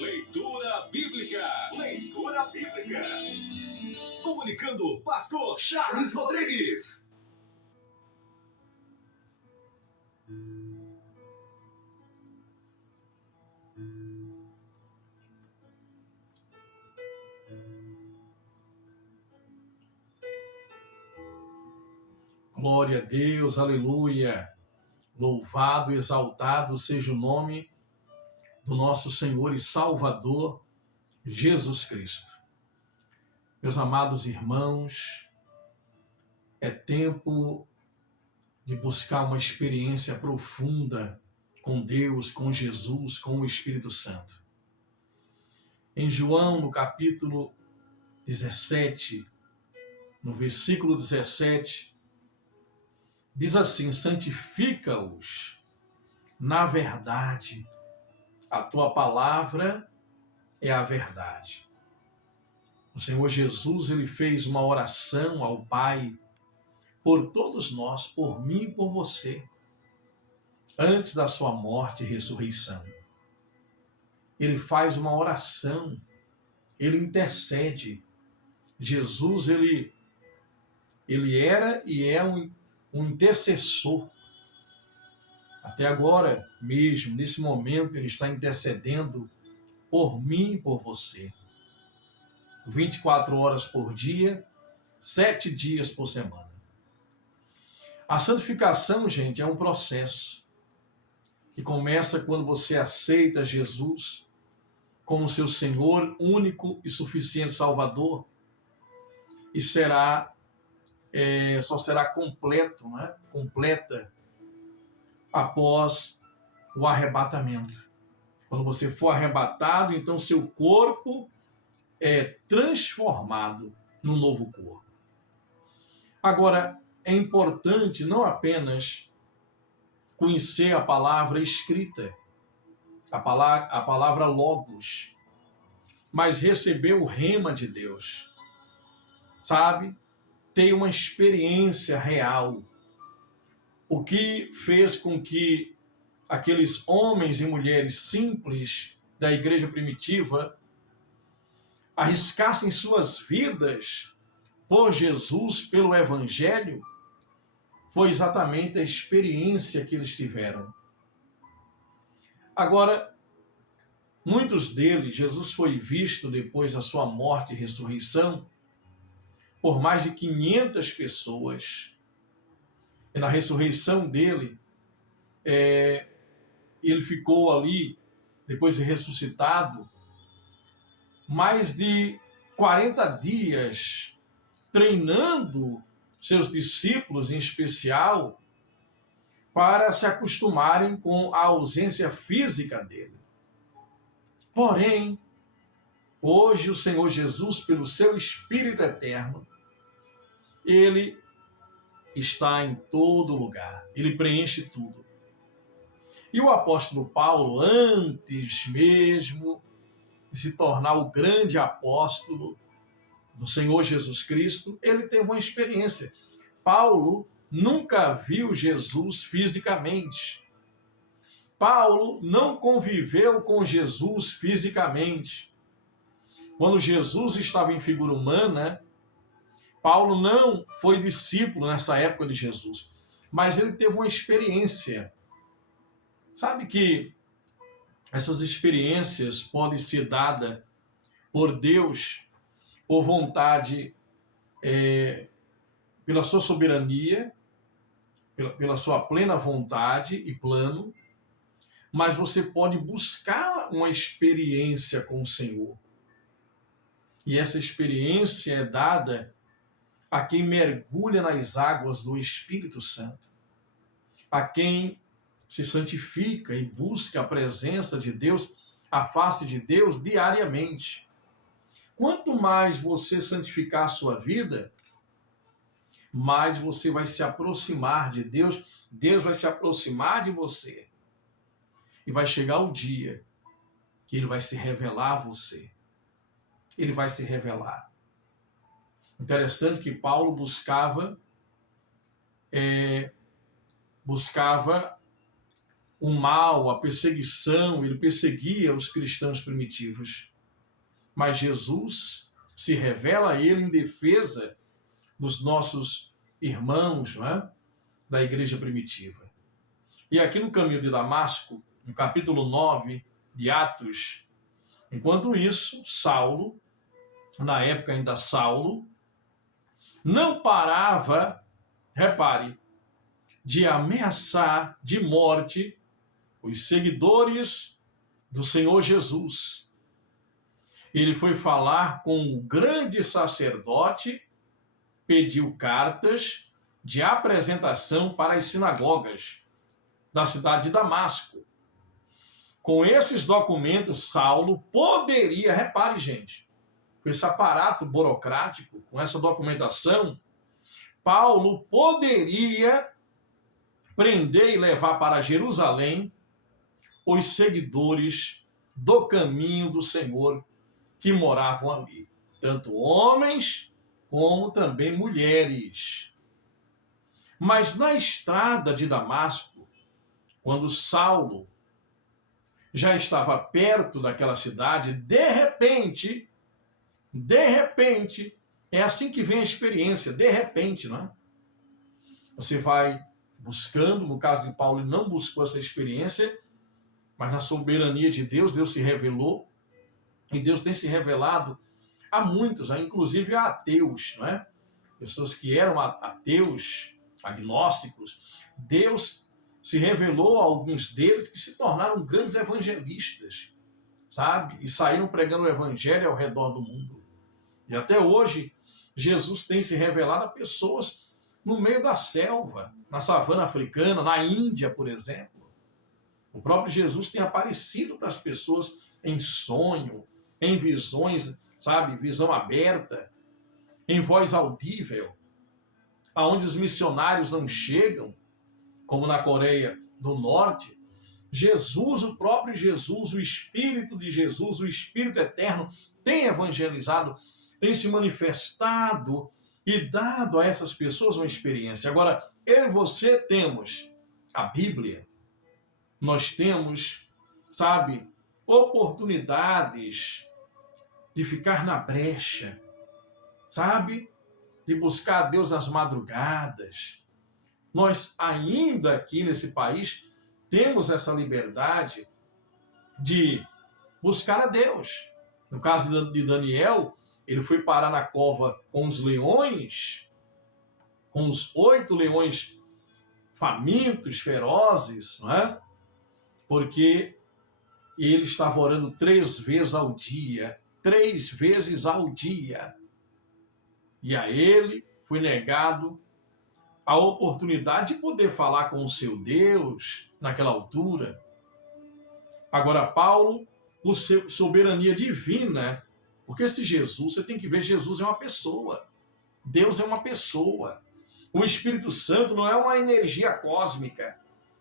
Leitura Bíblica. Leitura Bíblica. Comunicando Pastor Charles Rodrigues. Glória a Deus, aleluia. Louvado, exaltado seja o nome do nosso Senhor e Salvador, Jesus Cristo. Meus amados irmãos, é tempo de buscar uma experiência profunda com Deus, com Jesus, com o Espírito Santo. Em João, no capítulo 17, no versículo 17, diz assim: santifica-os na verdade, a tua palavra é a verdade. O Senhor Jesus, ele fez uma oração ao Pai por todos nós, por mim e por você, antes da sua morte e ressurreição. Ele faz uma oração, ele intercede. Jesus, ele era e é um intercessor. Até agora mesmo, nesse momento, ele está intercedendo por mim e por você. 24 horas por dia, 7 dias por semana. A santificação, gente, é um processo que começa quando você aceita Jesus como seu Senhor, único e suficiente Salvador, e só será completo, né? Completa após o arrebatamento. Quando você for arrebatado, então seu corpo é transformado num novo corpo. Agora, é importante não apenas conhecer a palavra escrita, a palavra logos, mas receber o rema de Deus, sabe? Ter uma experiência real. O que fez com que aqueles homens e mulheres simples da igreja primitiva arriscassem suas vidas por Jesus, pelo Evangelho, foi exatamente a experiência que eles tiveram. Agora, muitos deles, Jesus foi visto depois da sua morte e ressurreição por mais de 500 pessoas. E na ressurreição dele, ele ficou ali, depois de ressuscitado, mais de 40 dias treinando seus discípulos, em especial, para se acostumarem com a ausência física dele. Porém, hoje o Senhor Jesus, pelo seu Espírito eterno, ele está em todo lugar, ele preenche tudo. E o apóstolo Paulo, antes mesmo de se tornar o grande apóstolo do Senhor Jesus Cristo, ele teve uma experiência. Paulo nunca viu Jesus fisicamente. Paulo não conviveu com Jesus fisicamente. Quando Jesus estava em figura humana, Paulo não foi discípulo nessa época de Jesus, mas ele teve uma experiência. Sabe que essas experiências podem ser dadas por Deus, por vontade, pela sua soberania, pela sua plena vontade e plano, mas você pode buscar uma experiência com o Senhor. E essa experiência é dada a quem mergulha nas águas do Espírito Santo, a quem se santifica e busca a presença de Deus, a face de Deus diariamente. Quanto mais você santificar a sua vida, mais você vai se aproximar de Deus, Deus vai se aproximar de você. E vai chegar o dia que ele vai se revelar a você. Ele vai se revelar. Interessante que Paulo buscava buscava o mal, a perseguição, ele perseguia os cristãos primitivos. Mas Jesus se revela a ele em defesa dos nossos irmãos, não é? Da igreja primitiva. E aqui no caminho de Damasco, no capítulo 9 de Atos, enquanto isso, Saulo, na época ainda Saulo, não parava, repare, de ameaçar de morte os seguidores do Senhor Jesus. Ele foi falar com o grande sacerdote, pediu cartas de apresentação para as sinagogas da cidade de Damasco. Com esses documentos, Saulo poderia, repare, gente, com esse aparato burocrático, com essa documentação, Paulo poderia prender e levar para Jerusalém os seguidores do caminho do Senhor que moravam ali, tanto homens como também mulheres. Mas na estrada de Damasco, quando Saulo já estava perto daquela cidade, de repente, é assim que vem a experiência, de repente, não é? Você vai buscando, no caso de Paulo, ele não buscou essa experiência, mas na soberania de Deus, Deus se revelou, e Deus tem se revelado a muitos, inclusive a ateus, não é? Pessoas que eram ateus, agnósticos. Deus se revelou a alguns deles que se tornaram grandes evangelistas, sabe? E saíram pregando o evangelho ao redor do mundo. E até hoje, Jesus tem se revelado a pessoas no meio da selva, na savana africana, na Índia, por exemplo. O próprio Jesus tem aparecido para as pessoas em sonho, em visões, sabe? Visão aberta, em voz audível, aonde os missionários não chegam, como na Coreia do Norte. Jesus, o próprio Jesus, o Espírito de Jesus, o Espírito eterno, tem evangelizado, tem se manifestado e dado a essas pessoas uma experiência. Agora, eu e você temos a Bíblia, nós temos, sabe, oportunidades de ficar na brecha, sabe, de buscar a Deus nas madrugadas. Nós ainda aqui nesse país temos essa liberdade de buscar a Deus. No caso de Daniel, ele foi parar na cova com os leões, com os 8 leões famintos, ferozes, não é? Porque ele estava orando 3 vezes ao dia, 3 vezes ao dia. E a ele foi negado a oportunidade de poder falar com o seu Deus naquela altura. Agora, Paulo, por soberania divina, porque esse Jesus, você tem que ver, Jesus é uma pessoa. Deus é uma pessoa. O Espírito Santo não é uma energia cósmica.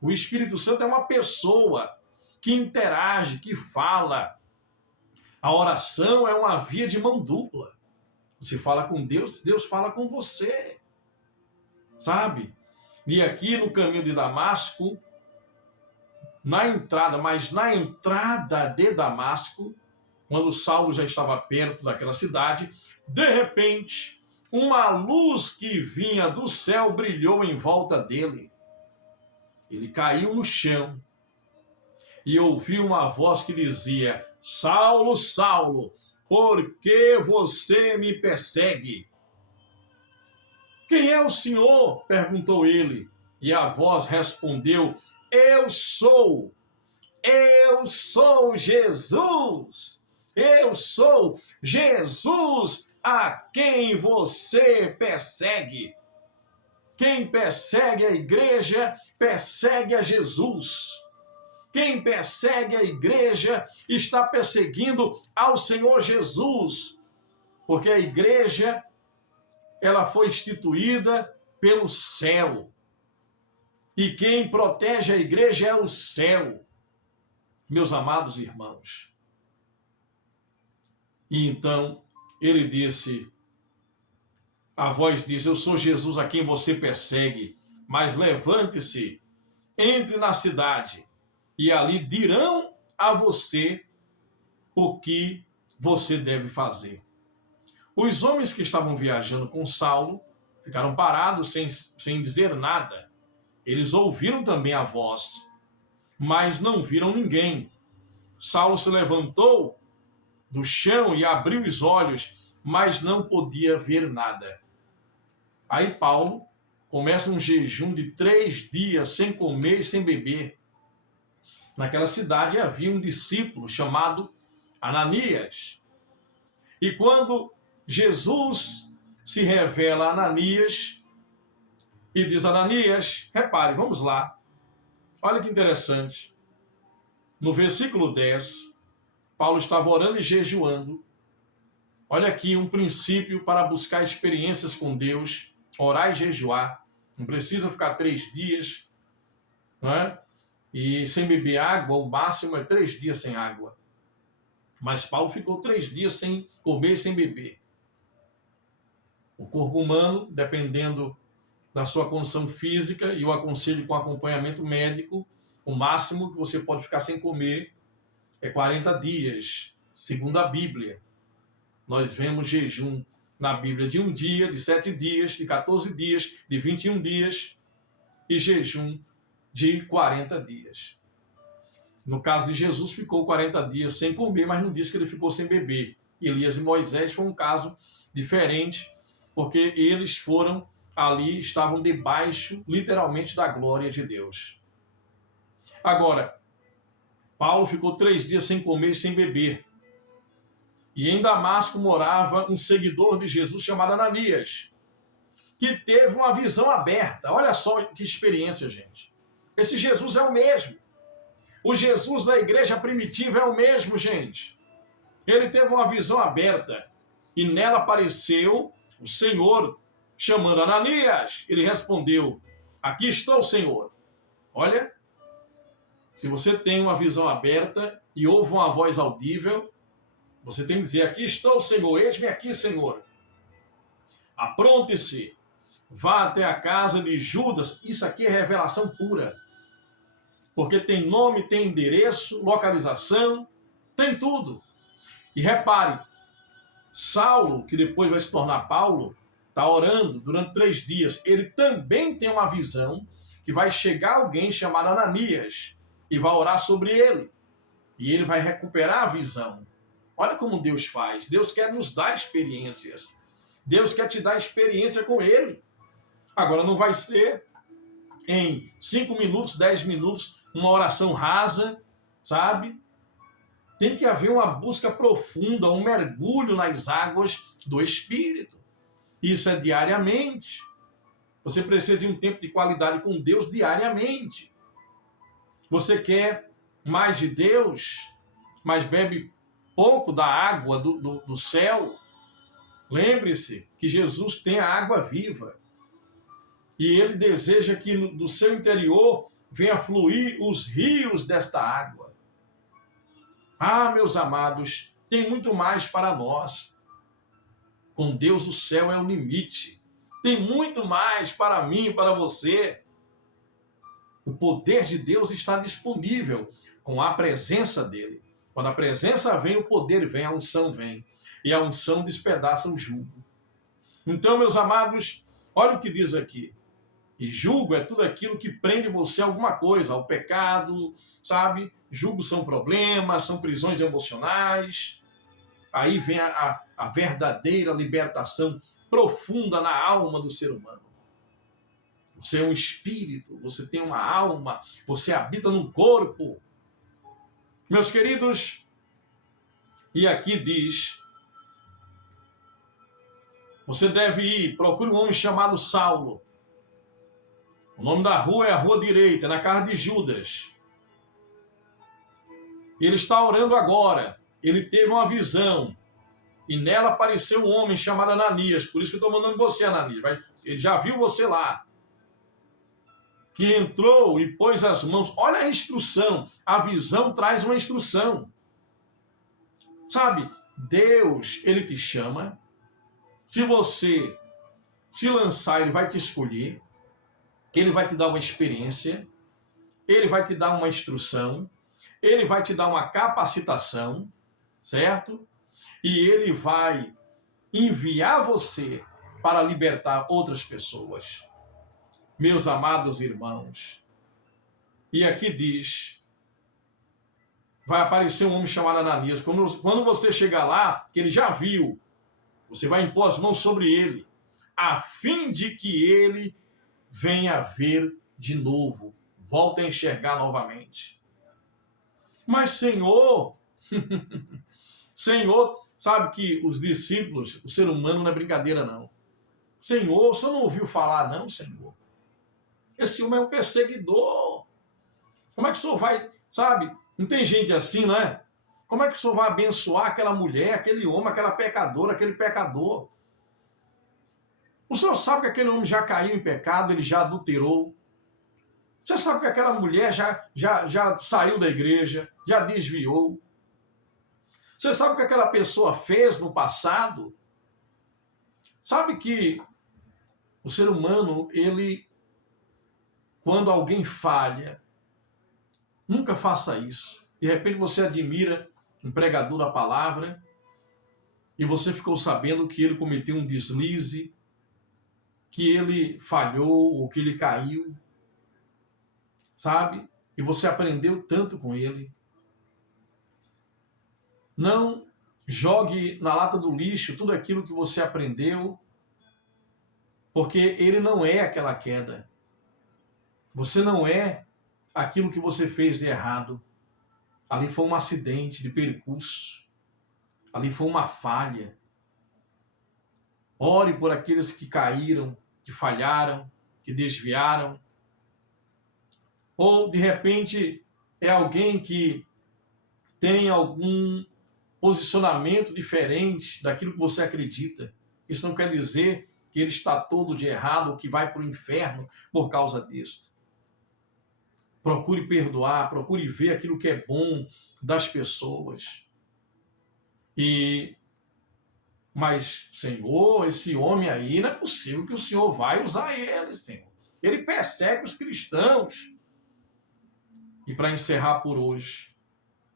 O Espírito Santo é uma pessoa que interage, que fala. A oração é uma via de mão dupla. Você fala com Deus, Deus fala com você. Sabe? E aqui no caminho de Damasco, na entrada de Damasco, quando Saulo já estava perto daquela cidade, de repente, uma luz que vinha do céu brilhou em volta dele. Ele caiu no chão e ouviu uma voz que dizia: Saulo, Saulo, por que você me persegue? Quem é o Senhor? Perguntou ele. E a voz respondeu: Eu sou Jesus. Eu sou Jesus a quem você persegue. Quem persegue a igreja, persegue a Jesus. Quem persegue a igreja está perseguindo ao Senhor Jesus. Porque a igreja, ela foi instituída pelo céu. E quem protege a igreja é o céu. Meus amados irmãos. E então ele disse, a voz diz: Eu sou Jesus a quem você persegue. Mas levante-se, entre na cidade, e ali dirão a você o que você deve fazer. Os homens que estavam viajando com Saulo ficaram parados sem dizer nada. Eles ouviram também a voz, mas não viram ninguém. Saulo se levantou do chão e abriu os olhos, mas não podia ver nada. Aí Paulo começa um jejum de 3 dias sem comer e sem beber. Naquela cidade havia um discípulo chamado Ananias. E quando Jesus se revela a Ananias e diz: Ananias, repare, vamos lá. Olha que interessante. No versículo 10, Paulo estava orando e jejuando. Olha aqui um princípio para buscar experiências com Deus, orar e jejuar. Não precisa ficar 3 dias, não é? E sem beber água, o máximo é 3 dias sem água. Mas Paulo ficou 3 dias sem comer e sem beber. O corpo humano, dependendo da sua condição física, e eu aconselho com acompanhamento médico, o máximo que você pode ficar sem comer é 40 dias, segundo a Bíblia. Nós vemos jejum na Bíblia de 1 dia, de 7 dias, de 14 dias, de 21 dias e jejum de 40 dias. No caso de Jesus, ficou 40 dias sem comer, mas não diz que ele ficou sem beber. Elias e Moisés foi um caso diferente, porque eles foram ali, estavam debaixo, literalmente, da glória de Deus. Agora, Paulo ficou 3 dias sem comer e sem beber. E em Damasco morava um seguidor de Jesus chamado Ananias, que teve uma visão aberta. Olha só que experiência, gente. Esse Jesus é o mesmo. O Jesus da igreja primitiva é o mesmo, gente. Ele teve uma visão aberta e nela apareceu o Senhor chamando Ananias. Ele respondeu: aqui estou, Senhor. Olha, se você tem uma visão aberta e ouve uma voz audível, você tem que dizer: aqui estou, Senhor, eis-me aqui, Senhor. Apronte-se, vá até a casa de Judas. Isso aqui é revelação pura. Porque tem nome, tem endereço, localização, tem tudo. E repare, Saulo, que depois vai se tornar Paulo, está orando durante 3 dias. Ele também tem uma visão que vai chegar alguém chamado Ananias e vai orar sobre ele. E ele vai recuperar a visão. Olha como Deus faz. Deus quer nos dar experiências. Deus quer te dar experiência com ele. Agora não vai ser em 5 minutos, 10 minutos, uma oração rasa, sabe? Tem que haver uma busca profunda, um mergulho nas águas do Espírito. Isso é diariamente. Você precisa de um tempo de qualidade com Deus diariamente. Você quer mais de Deus, mas bebe pouco da água do céu? Lembre-se que Jesus tem a água viva. E ele deseja que do seu interior venha fluir os rios desta água. Ah, meus amados, tem muito mais para nós. Com Deus o céu é o limite. Tem muito mais para mim e para você. O poder de Deus está disponível com a presença dele. Quando a presença vem, o poder vem, a unção vem. E a unção despedaça o jugo. Então, meus amados, olha o que diz aqui. E jugo é tudo aquilo que prende você a alguma coisa, ao pecado, sabe? Jugo são problemas, são prisões emocionais. Aí vem a verdadeira libertação profunda na alma do ser humano. Você é um espírito, você tem uma alma, você habita num corpo. Meus queridos, e aqui diz, você deve ir, procure um homem chamado Saulo. O nome da rua é a Rua Direita, na casa de Judas. Ele está orando agora. Ele teve uma visão. E nela apareceu um homem chamado Ananias. Por isso que eu estou mandando você, Ananias. Ele já viu você lá. Que entrou e pôs as mãos. Olha a instrução. A visão traz uma instrução. Sabe, Deus, ele te chama. Se você se lançar, ele vai te escolher. Ele vai te dar uma experiência, ele vai te dar uma instrução, ele vai te dar uma capacitação, certo? E ele vai enviar você para libertar outras pessoas. Meus amados irmãos, e aqui diz, vai aparecer um homem chamado Ananias. Quando você chegar lá, que ele já viu, você vai impor as mãos sobre ele, a fim de que ele venha a ver de novo, volte a enxergar novamente. Mas, Senhor, Senhor, sabe que os discípulos, o ser humano não é brincadeira, não. Senhor, o senhor não ouviu falar, não, Senhor? Esse homem é um perseguidor. Como é que o senhor vai, sabe? Não tem gente assim, não é? Como é que o senhor vai abençoar aquela mulher, aquele homem, aquela pecadora, aquele pecador? O senhor sabe que aquele homem já caiu em pecado, ele já adulterou. Você sabe que aquela mulher já saiu da igreja, já desviou. Você sabe o que aquela pessoa fez no passado? Sabe que o ser humano, ele, quando alguém falha, nunca faça isso. De repente você admira um pregador da palavra e você ficou sabendo que ele cometeu um deslize, que ele falhou ou que ele caiu, sabe? E você aprendeu tanto com ele. Não jogue na lata do lixo tudo aquilo que você aprendeu, porque ele não é aquela queda. Você não é aquilo que você fez de errado. Ali foi um acidente de percurso. Ali foi uma falha. Ore por aqueles que caíram, que falharam, que desviaram. Ou, de repente, é alguém que tem algum posicionamento diferente daquilo que você acredita. Isso não quer dizer que ele está todo de errado ou que vai para o inferno por causa disso. Procure perdoar, procure ver aquilo que é bom das pessoas. Mas, Senhor, esse homem aí, não é possível que o Senhor vai usar ele, Senhor. Ele persegue os cristãos. E para encerrar por hoje,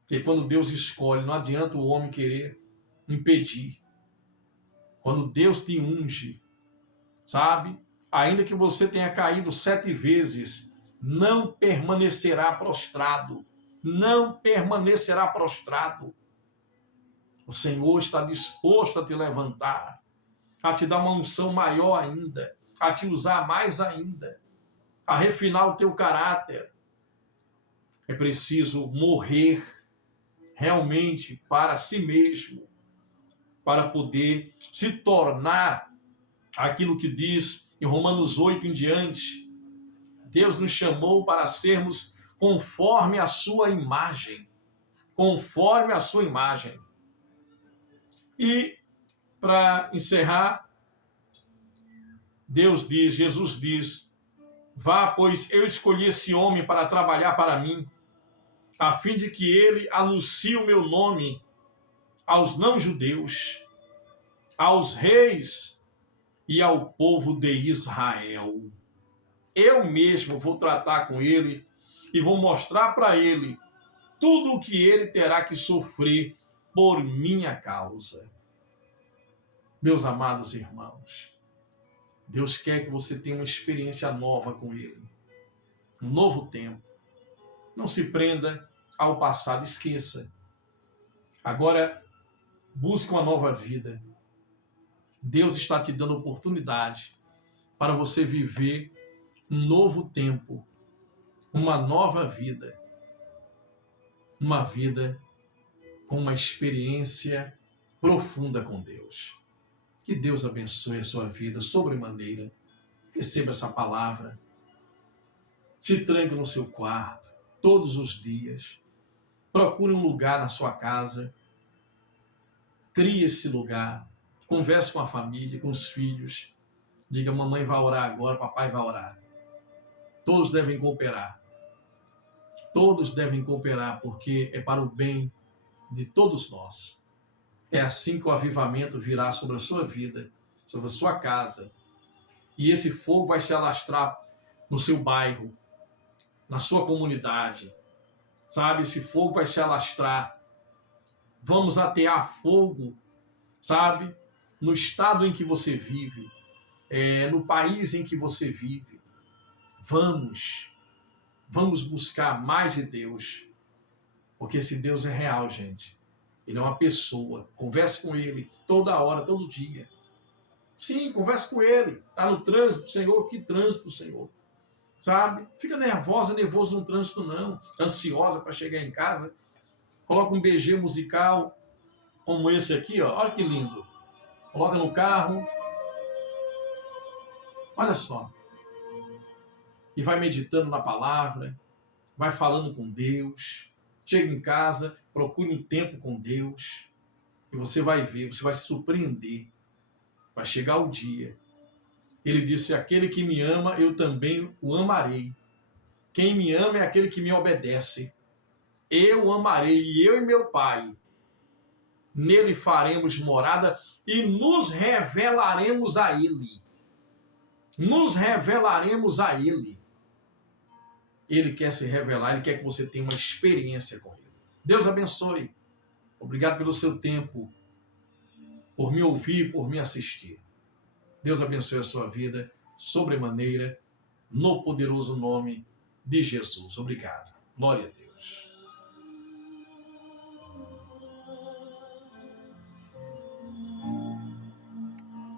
porque quando Deus escolhe, não adianta o homem querer impedir. Quando Deus te unge, sabe? Ainda que você tenha caído 7 vezes, não permanecerá prostrado. Não permanecerá prostrado. O Senhor está disposto a te levantar, a te dar uma unção maior ainda, a te usar mais ainda, a refinar o teu caráter. É preciso morrer realmente para si mesmo, para poder se tornar aquilo que diz em Romanos 8 em diante. Deus nos chamou para sermos conforme a sua imagem. Conforme a sua imagem. E, para encerrar, Deus diz, Jesus diz, vá, pois eu escolhi esse homem para trabalhar para mim, a fim de que ele anuncie o meu nome aos não-judeus, aos reis e ao povo de Israel. Eu mesmo vou tratar com ele e vou mostrar para ele tudo o que ele terá que sofrer por minha causa. Meus amados irmãos, Deus quer que você tenha uma experiência nova com ele, um novo tempo. Não se prenda ao passado, esqueça. Agora, busque uma nova vida. Deus está te dando oportunidade para você viver um novo tempo, uma nova vida. Uma vida com uma experiência profunda com Deus. Que Deus abençoe a sua vida sobremaneira. Receba essa palavra. Se tranque no seu quarto todos os dias. Procure um lugar na sua casa. Crie esse lugar. Converse com a família, com os filhos. Diga, mamãe vai orar agora, papai vai orar. Todos devem cooperar. Todos devem cooperar, porque é para o bem de todos nós. É assim que o avivamento virá sobre a sua vida, sobre a sua casa. E esse fogo vai se alastrar no seu bairro, na sua comunidade. Sabe, esse fogo vai se alastrar. Vamos atear fogo, sabe, no estado em que você vive, no país em que você vive. Vamos buscar mais de Deus, porque esse Deus é real, gente. Ele é uma pessoa. Converse com ele toda hora, todo dia. Sim, converse com ele. Está no trânsito, Senhor, que trânsito, Senhor. Sabe? Fica nervoso no trânsito, não. Ansiosa para chegar em casa. Coloca um BG musical como esse aqui, ó. Olha que lindo. Coloca no carro. Olha só. E vai meditando na palavra. Vai falando com Deus. Chega em casa, procure um tempo com Deus. E você vai ver, você vai se surpreender. Vai chegar o dia. Ele disse, aquele que me ama, eu também o amarei. Quem me ama é aquele que me obedece. Eu o amarei, e eu e meu Pai. Nele faremos morada e nos revelaremos a Ele. Nos revelaremos a Ele. Ele quer se revelar, Ele quer que você tenha uma experiência com Ele. Deus abençoe. Obrigado pelo seu tempo, por me ouvir, por me assistir. Deus abençoe a sua vida sobremaneira, no poderoso nome de Jesus. Obrigado. Glória a Deus.